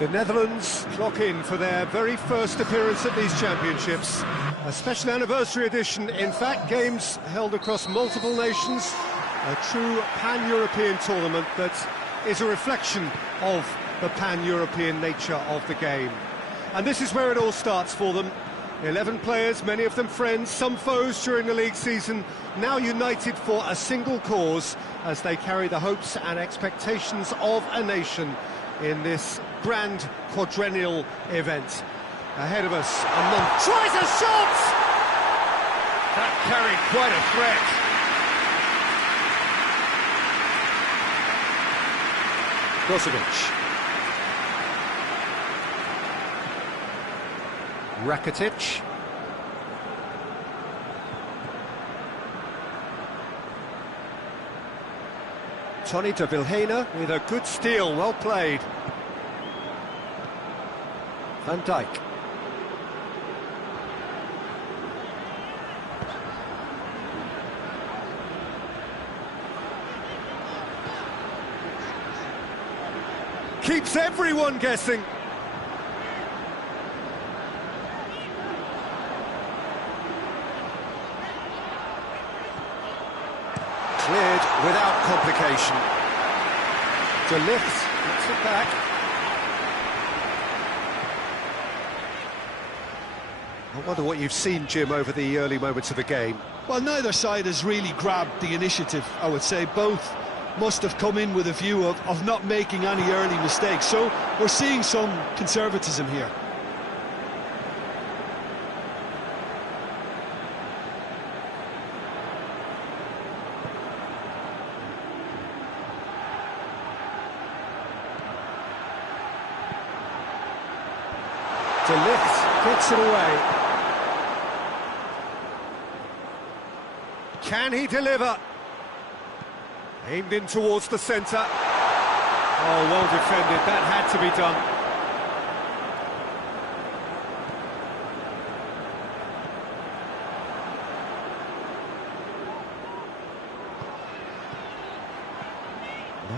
The Netherlands clock in for their very first appearance at these championships. A special anniversary edition, in fact, games held across multiple nations. A true pan-European tournament that is a reflection of the pan-European nature of the game. And this is where it all starts for them. 11 players, many of them friends, some foes during the league season, now united for a single cause as they carry the hopes and expectations of a nation in this grand quadrennial event. Ahead of us, a month. Tries a shot! That carried quite a threat. Brozovic. Rakitic. Tony de Vilhena with a good steal, well played. Van Dijk. Keeps everyone guessing. Cleared without complication. De Ligt gets it back. I wonder what you've seen, Jim, over the early moments of the game. Well, neither side has really grabbed the initiative, I would say. Both must have come in with a view of not making any early mistakes. So we're seeing some conservatism here. De Ligt gets it away. Can he deliver? Aimed in towards the centre. Oh, well defended. That had to be done.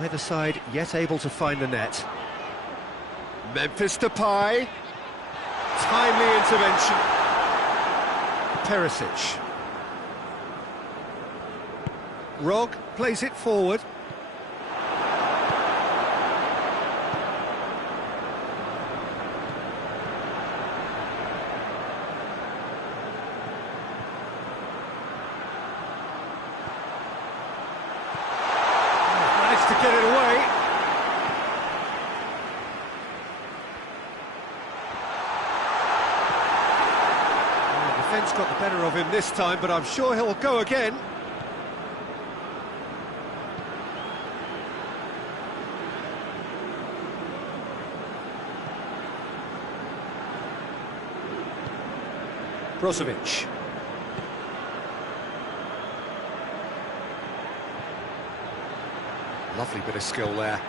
Neither side yet able to find the net. Memphis Depay. Timely intervention. Perisic. Rog plays it forward. Managed to get it away. The defence got the better of him this time, but I'm sure he'll go again. Brozovic. Lovely bit of skill there.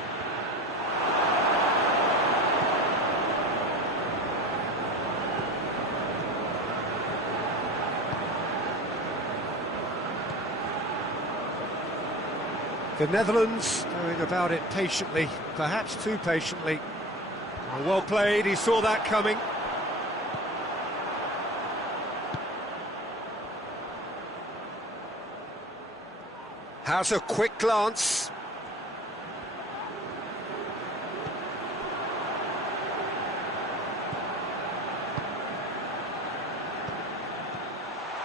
The Netherlands going about it patiently, perhaps too patiently. Well played, he saw that coming. Has a quick glance.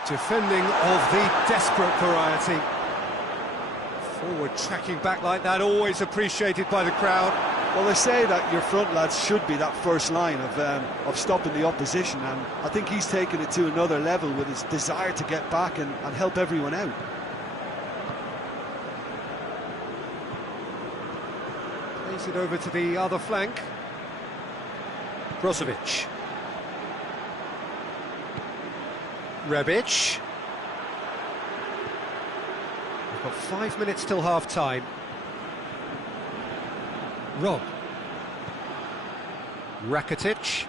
Defending of the desperate variety. Forward tracking back like that, always appreciated by the crowd. Well, they say that your front lads should be that first line of stopping the opposition, and I think he's taken it to another level with his desire to get back and help everyone out. Plays it over to the other flank. Brozovic. Rebic. We've got 5 minutes till half-time. Rob. Rakitic.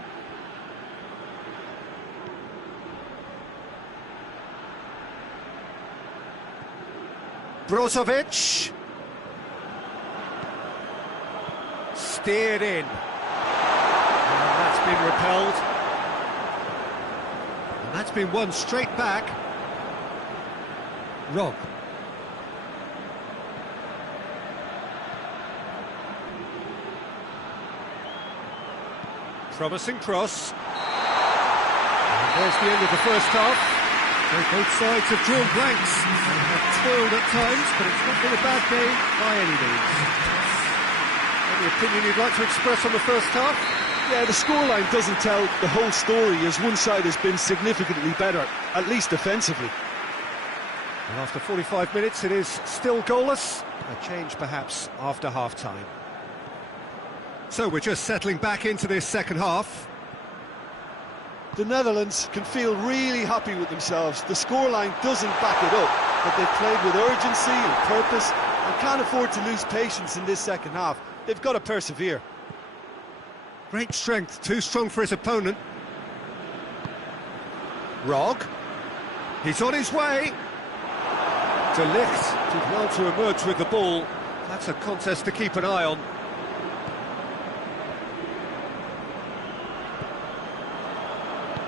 Brozovic. Steered in. been repelled. And that's been won straight back. Rob. Promising cross. And there's the end of the first half. So both sides have drawn blanks and have toiled at times, but it's not been a bad game by any means. Any opinion you'd like to express on the first half? Yeah, the scoreline doesn't tell the whole story, as one side has been significantly better, at least defensively. And after 45 minutes, it is still goalless. A change perhaps after half-time. So we're just settling back into this second half. The Netherlands can feel really happy with themselves. The scoreline doesn't back it up, but they've played with urgency and purpose and can't afford to lose patience in this second half. They've got to persevere. Great strength, too strong for his opponent. Rog. He's on his way. De Ligt did well to emerge with the ball. That's a contest to keep an eye on.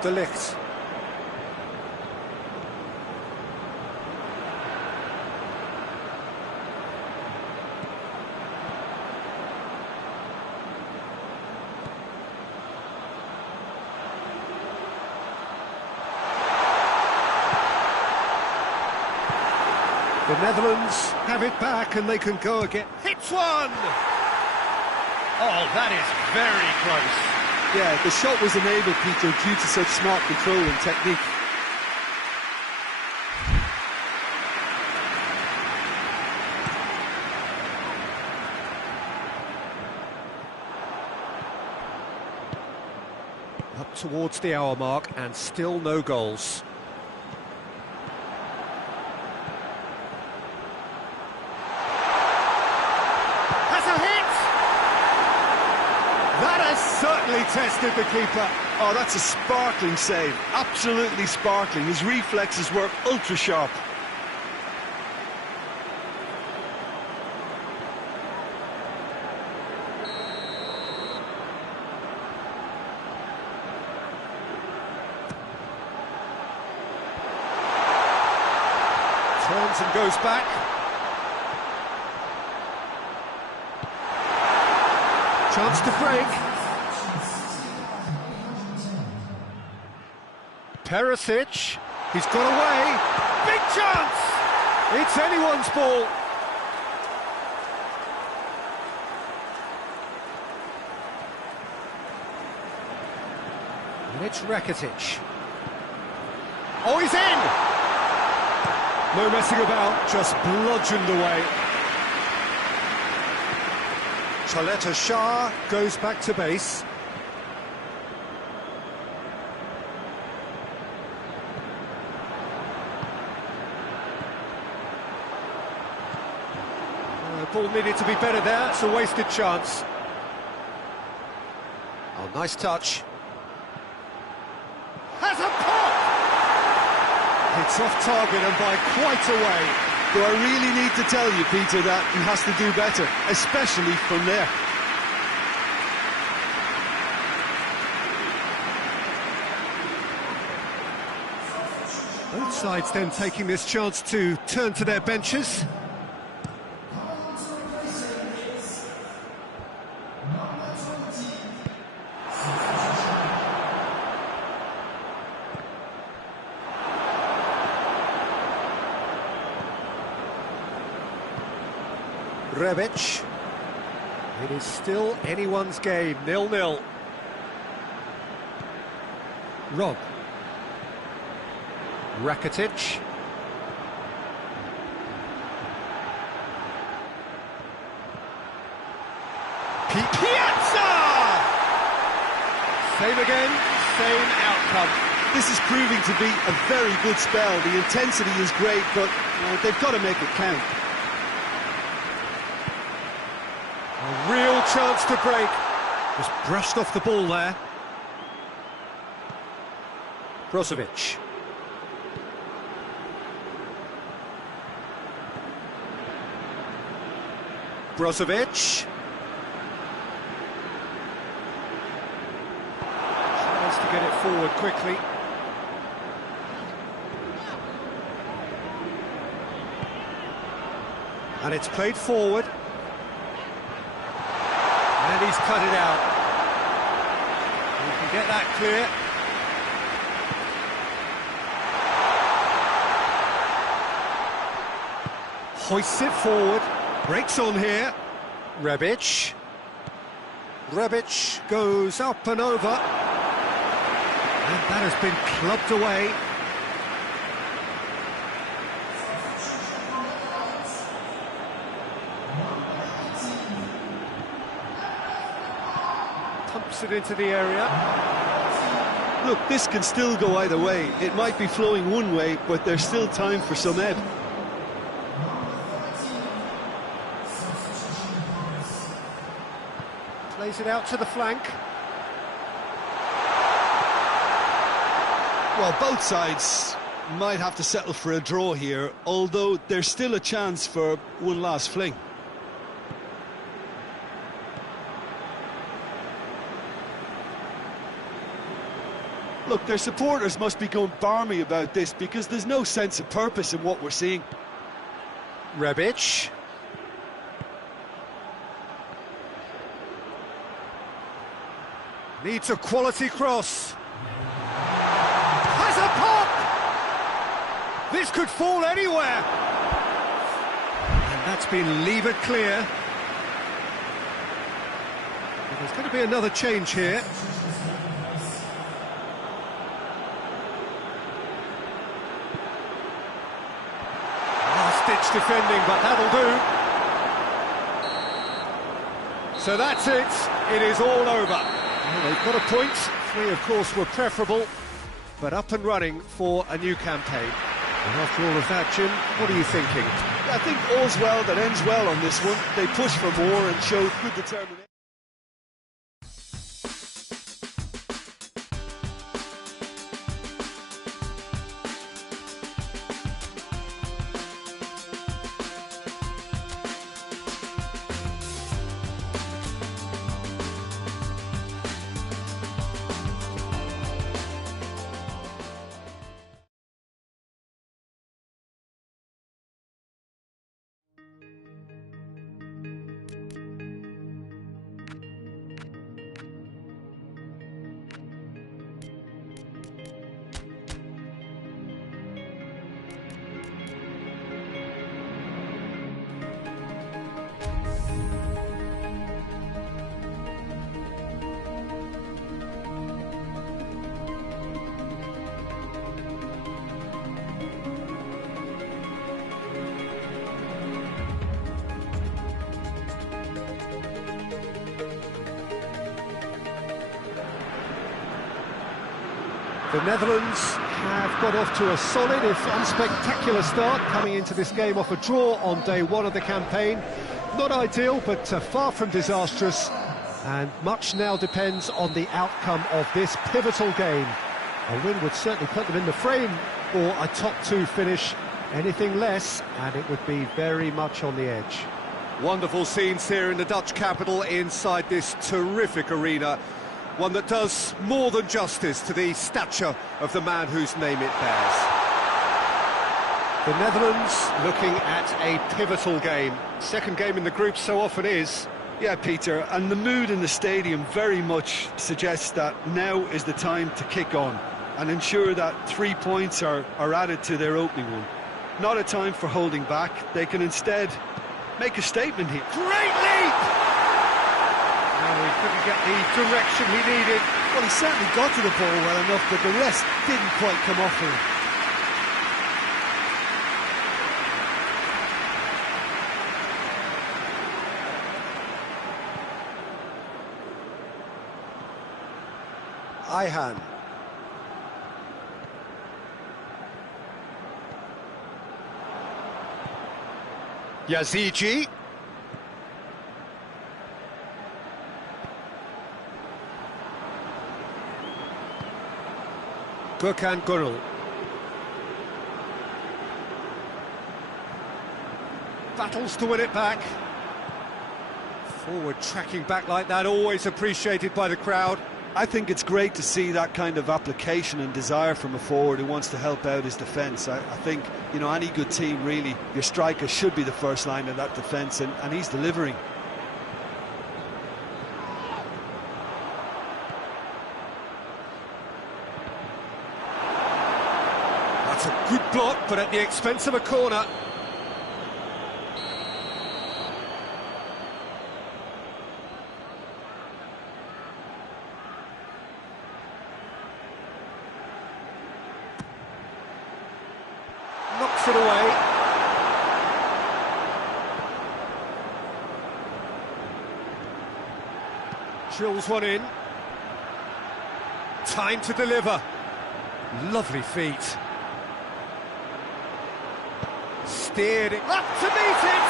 De Ligt. The Netherlands have it back and they can go again. Hits one! Oh, that is very close. Yeah, the shot was enabled, Peter, due to such smart control and technique. Up towards the hour mark and still no goals. That has certainly tested the keeper. Oh, that's a sparkling save. Absolutely sparkling. His reflexes were ultra sharp. Turns and goes back. Chance to break. Perisic, he's got away. Big chance! It's anyone's ball. And it's Rakitic. Oh, he's in! No messing about, just bludgeoned away. Chaleta Shah goes back to base. The ball needed to be better there, it's a wasted chance. Oh, nice touch. Has a pop! It's off target and by quite a way. Do I really need to tell you, Peter, that he has to do better, especially from there? Both sides then taking this chance to turn to their benches. Rebic. It is still anyone's game, 0-0. Rob. Rakitic. Piazza! Same again, same outcome. This is proving to be a very good spell. The intensity is great, but they've got to make it count. A real chance to break. Just brushed off the ball there. Brozovic. Brozovic. Has to get it forward quickly. And it's played forward. And he's cut it out. He can get that clear. Hoists it forward. Breaks on here. Rebic. Rebic goes up and over. And that has been clubbed away. Pumps it into the area. Look, this can still go either way. It might be flowing one way, but there's still time for some ebb. Plays it out to the flank. Well, both sides might have to settle for a draw here, although there's still a chance for one last fling. Look, their supporters must be going barmy about this because there's no sense of purpose in what we're seeing. Rebic. Needs a quality cross. Has a pop! This could fall anywhere. And that's been levered clear. But there's going to be another change here. Last-ditch defending, but that'll do. So that's it. It is all over. Well, they've got a point. 3, of course, were preferable, but up and running for a new campaign. And after all of that, Jim, what are you thinking? I think all's well that ends well on this one. They pushed for more and showed good determination. The Netherlands have got off to a solid, if unspectacular start, coming into this game off a draw on day one of the campaign. Not ideal, but far from disastrous, and much now depends on the outcome of this pivotal game. A win would certainly put them in the frame for a top 2 finish. Anything less, and it would be very much on the edge. Wonderful scenes here in the Dutch capital inside this terrific arena. One that does more than justice to the stature of the man whose name it bears. The Netherlands looking at a pivotal game. Second game in the group so often is. Yeah, Peter, and the mood in the stadium very much suggests that now is the time to kick on and ensure that 3 points are added to their opening one. Not a time for holding back. They can instead make a statement here. Great leap! No, he couldn't get the direction he needed. Well, he certainly got to the ball well enough, but the rest didn't quite come off for him. Ayhan. Yazigi. Gökhan Gönül. Battles to win it back. Forward tracking back like that, always appreciated by the crowd. I think it's great to see that kind of application and desire from a forward who wants to help out his defence. I think, you know, any good team, really, your striker should be the first line of that defence, and he's delivering. That's a good block, but at the expense of a corner. Knocks it away. Drills one in. Time to deliver. Lovely feet. Steered it up to meet it!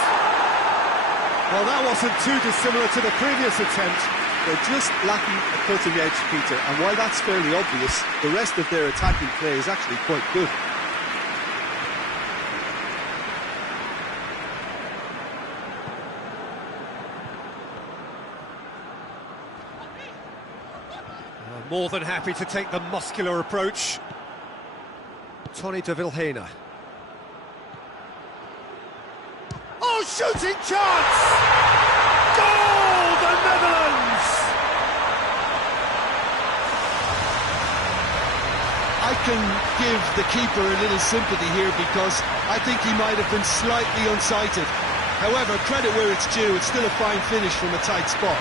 Well, that wasn't too dissimilar to the previous attempt. They're just lacking a cutting edge, Peter, and while that's fairly obvious, the rest of their attacking play is actually quite good. More than happy to take the muscular approach. Tony de Vilhena. Oh, shooting chance! Goal, the Netherlands! I can give the keeper a little sympathy here because I think he might have been slightly unsighted. However, credit where it's due, it's still a fine finish from a tight spot.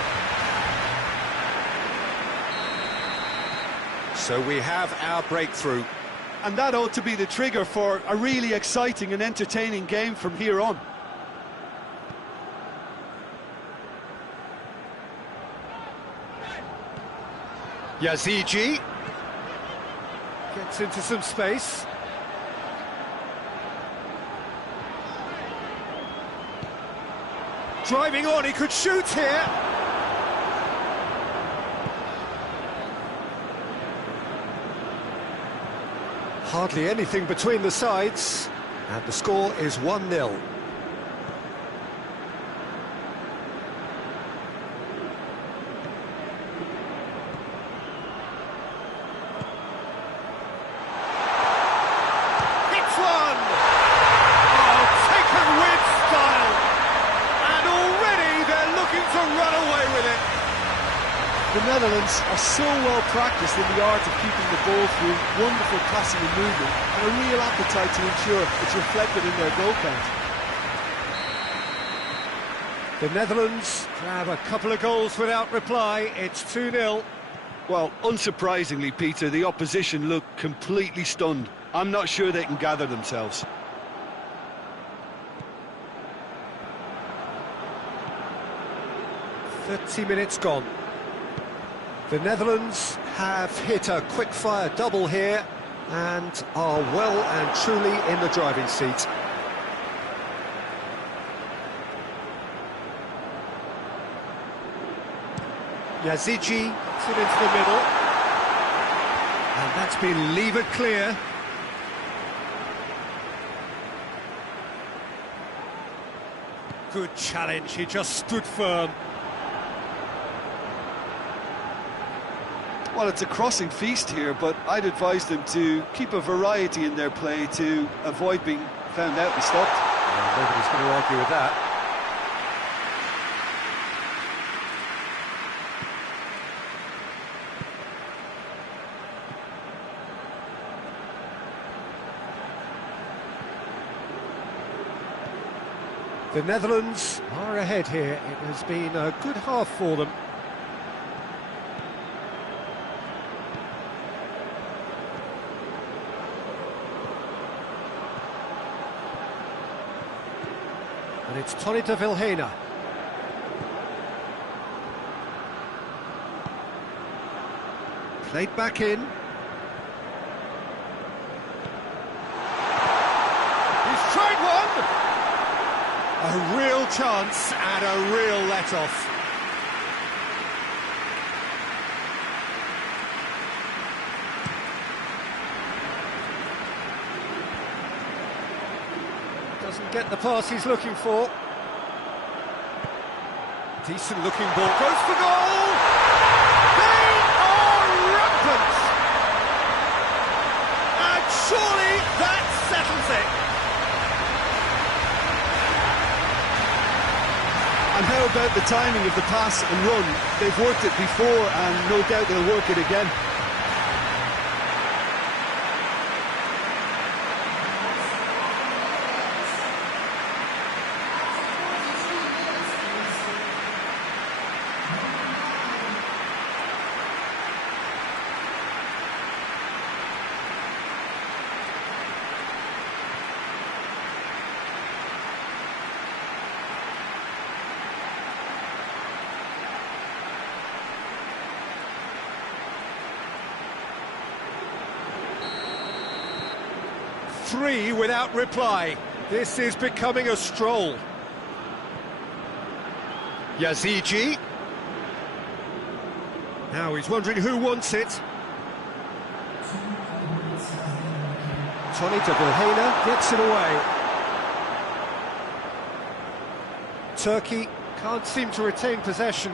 So we have our breakthrough. And that ought to be the trigger for a really exciting and entertaining game from here on. Yazigi gets into some space. Driving on, he could shoot here. Hardly anything between the sides, and the score is 1-0. The Netherlands are so well practiced in the art of keeping the ball through wonderful passing and movement, and a real appetite to ensure it's reflected in their goal count. The Netherlands grab a couple of goals without reply. It's 2-0. Well, unsurprisingly, Peter, the opposition look completely stunned. I'm not sure they can gather themselves. "30 minutes gone. The Netherlands have hit a quick-fire double here and are well and truly in the driving seat. Yazigi puts it into the middle. And that's been levered clear. Good challenge, he just stood firm. Well, it's a crossing feast here, but I'd advise them to keep a variety in their play to avoid being found out and stopped. Well, nobody's going to argue with that. The Netherlands are ahead here. It has been a good half for them. And it's Tony de Vilhena. Played back in. He's tried one! A real chance and a real let-off. Doesn't get the pass he's looking for. Decent looking ball, goes for goal! They are about the timing of the pass and run. They've worked it before and no doubt they'll work it again. Three without reply. This is becoming a stroll. Yazigi. Now he's wondering who wants it. Tony de Vilhena gets it away. Turkey can't seem to retain possession.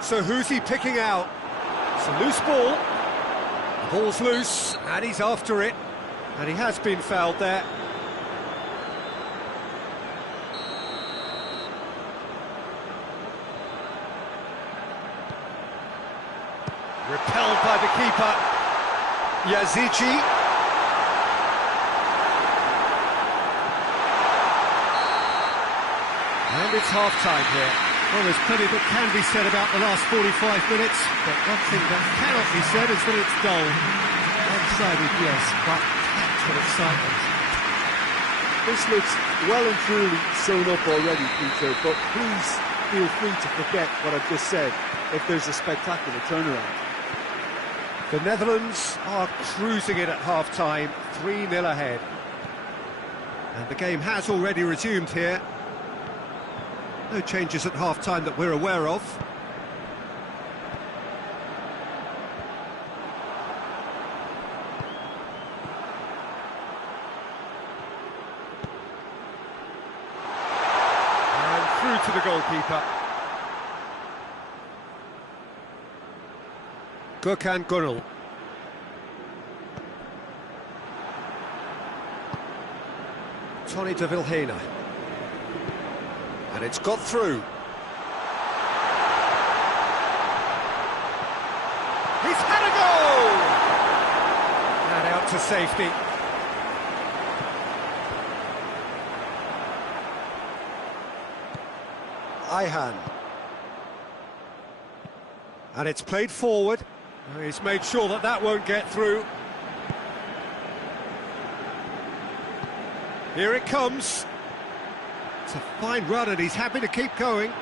So who's he picking out? It's a loose ball. The ball's loose, and he's after it. And he has been fouled there. Repelled by the keeper. Yazici. And it's half-time here. Well, there's plenty that can be said about the last 45 minutes, but one thing that cannot be said is that it's dull. One-sided, yes, but packed with excitement. This looks well and truly sewn up already, Peter, but please feel free to forget what I've just said if there's a spectacular turnaround. The Netherlands are cruising it at half-time, 3-0 ahead. And the game has already resumed here. No changes at half-time that we're aware of. And through to the goalkeeper. Gökhan Gönül. Tony de Vilhena. And it's got through. He's had a goal! And out to safety. Ayhan. And it's played forward. He's made sure that that won't get through. Here it comes. It's a fine run and he's happy to keep going.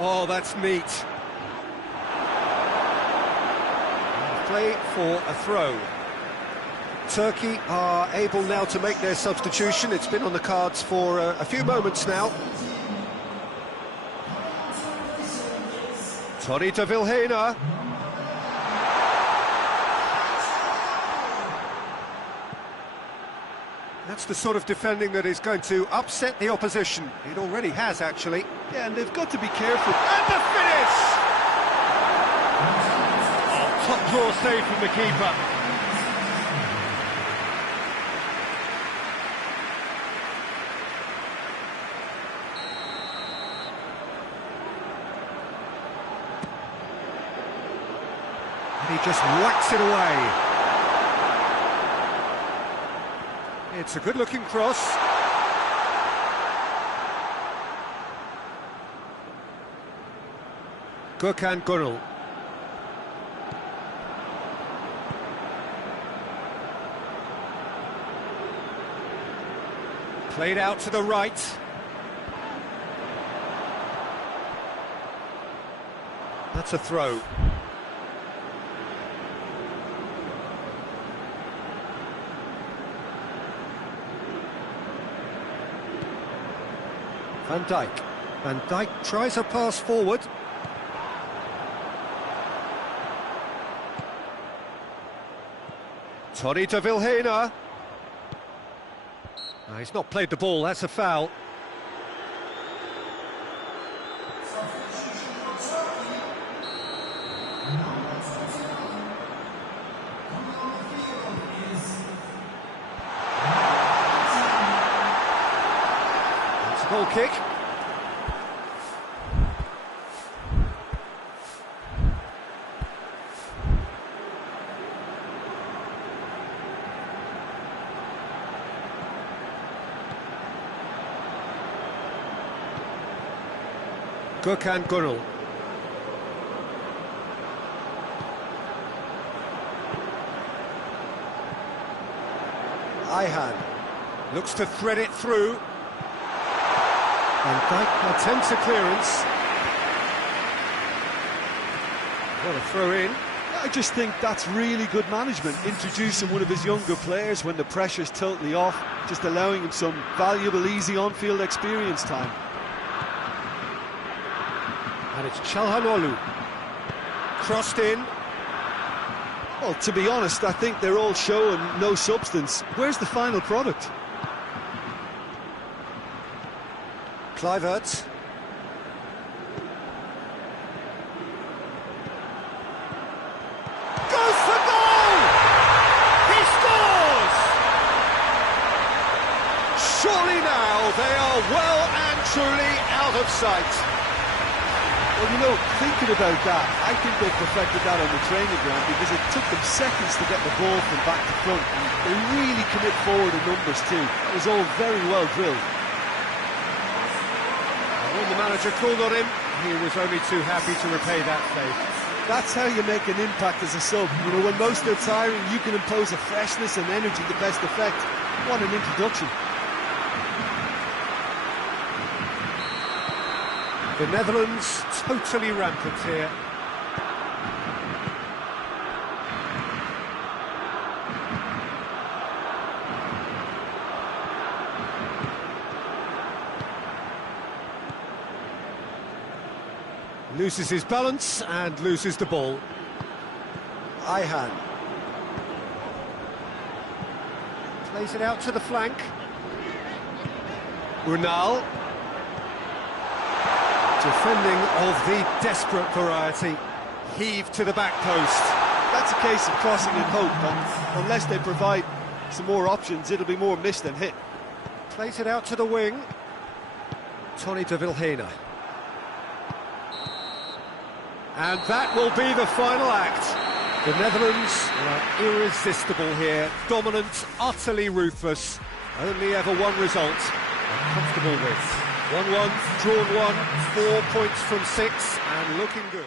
Oh, that's neat. And play for a throw. Turkey are able now to make their substitution. It's been on the cards for a few moments now. Tony de Vilhena. That's the sort of defending that is going to upset the opposition. It already has, actually. Yeah, and they've got to be careful. And the finish! Oh, top draw save from the keeper. And he just whacks it away. It's a good-looking cross. Gökhan Gönül. Played out to the right. That's a throw. Van Dijk. Van Dijk tries a pass forward. Tony de Vilhena. No, he's not played the ball, that's a foul. Goal kick. Gökhan Gürel. Ayhan looks to thread it through. Van Dijk attempts a clearance. What a throw in. I just think that's really good management, introducing one of his younger players when the pressure's totally off, just allowing him some valuable, easy on-field experience time. And it's Çalhanoğlu. Crossed in. Well, to be honest, I think they're all show and no substance. Where's the final product? Kluivert. Goes for goal! He scores! Surely now they are well and truly out of sight. Well, you know, thinking about that, I think they perfected that on the training ground because it took them seconds to get the ball from back to front, and they really commit forward in numbers too. It was all very well drilled. And when the manager called on him, he was only too happy to repay that favour. That's how you make an impact as a sub. You know, when most are tiring, you can impose a freshness and energy to best effect. What an introduction. The Netherlands totally rampant here. Loses his balance and loses the ball. Ayhan plays it out to the flank. Runal. Defending of the desperate variety, heaved to the back post. That's a case of crossing in hope, and unless they provide some more options, it'll be more missed than hit. Plays it out to the wing. Tony de Vilhena. And that will be the final act. The Netherlands are irresistible here, dominant, utterly ruthless. Only ever one result, a comfortable win. 1-1, drawn 1, 4 points from 6, and looking good.